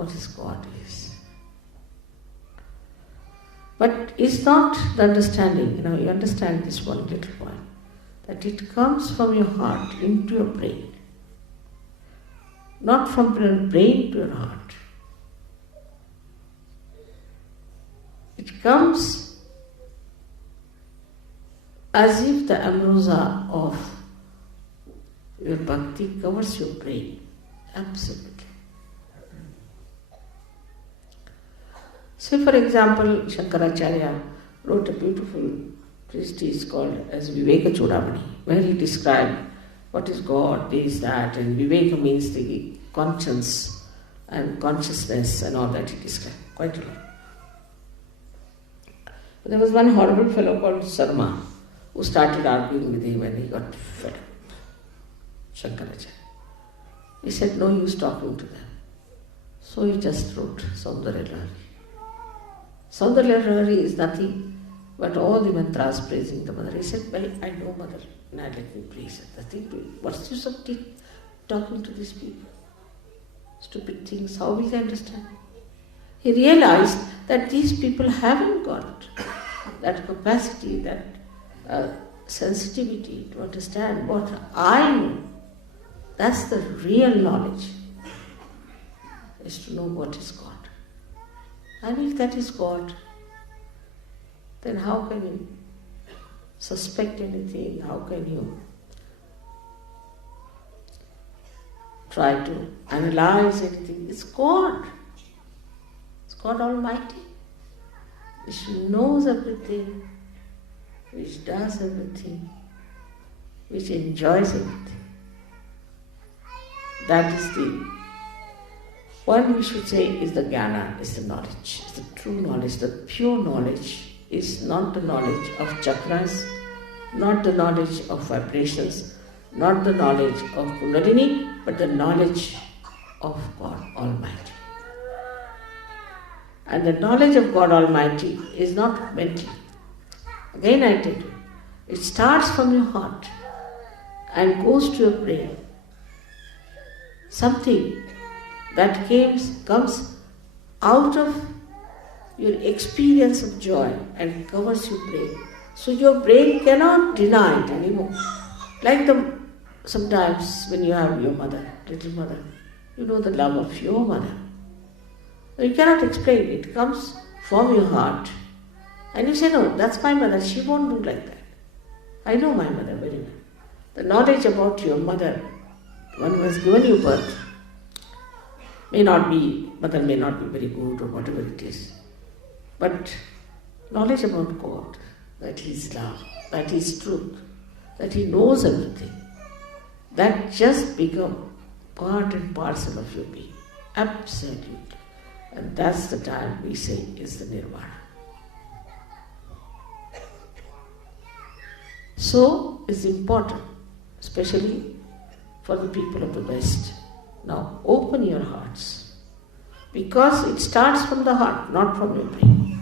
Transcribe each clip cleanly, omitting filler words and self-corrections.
what is God is. But it's not the understanding, you understand this one little point, that it comes from your heart into your brain, not from your brain to your heart. It comes as if the ambrosia of your bhakti covers your brain, absolutely. So, for example, Shankaracharya wrote a beautiful treatise called as Viveka Chudamani, where he described what is God, this, that, and Viveka means the conscience and consciousness and all that he described, quite a lot. But there was one horrible fellow called Sarma who started arguing with him and he got fed up. Shankaracharya. He said, no use talking to them. So he just wrote Saundarya Lahari. Saundarya Lahari is nothing but all the mantras praising the mother. He said, well, I know mother, now let me praise her. What's the use of talking to these people? Stupid things, how will they understand? He realized that these people haven't got that capacity, that sensitivity to understand what I know. That's the real knowledge, is to know what is God. And if that is God, then how can you suspect anything? How can you try to analyze anything? It's God. It's God Almighty, which knows everything, which does everything, which enjoys everything. That is the one we should say is the jnana, is the knowledge, is the true knowledge, the pure knowledge is not the knowledge of chakras, not the knowledge of vibrations, not the knowledge of Kundalini, but the knowledge of God Almighty. And the knowledge of God Almighty is not mental. Again I tell you, it starts from your heart and goes to your brain. Something that comes out of your experience of joy and covers your brain. So your brain cannot deny it anymore. Like sometimes when you have your mother, little mother, you know the love of your mother. You cannot explain it. It comes from your heart. And you say, no, that's my mother. She won't do like that. I know my mother very well. The knowledge about your mother, one who has given you birth, mother may not be very good or whatever it is. But knowledge about God, that He is love, that He is truth, that He knows everything, that just become part and parcel of your being. Absolutely. And that's the time we say is the nirvana. So it's important, especially for the people of the West. Now open your hearts, because it starts from the heart, not from your brain.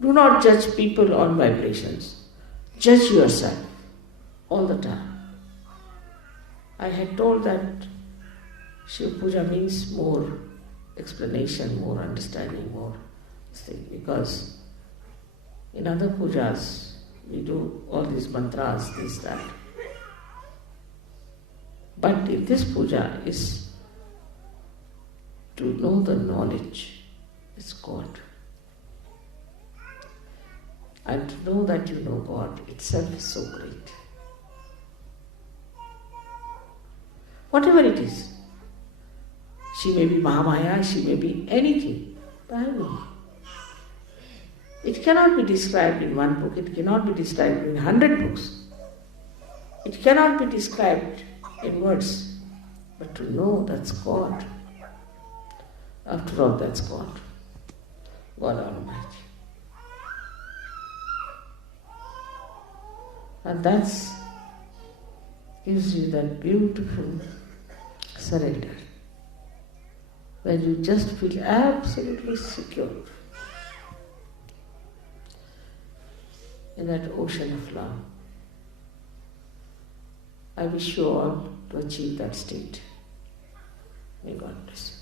Do not judge people on vibrations. Judge yourself all the time. I had told that Shiv Puja means more explanation, more understanding, more thing, because in other pujas we do all these mantras, this, that. But in this puja is to know the knowledge, it's God. And to know that you know God itself is so great. Whatever it is, she may be Mahamaya, she may be anything, but I know. It cannot be described in one book, it cannot be described in 100 books. It cannot be described in words, but to know that's God. After all, that's God. God Almighty. And that gives you that beautiful surrender, where you just feel absolutely secure in that ocean of love. I wish you all to achieve that state. May God bless you.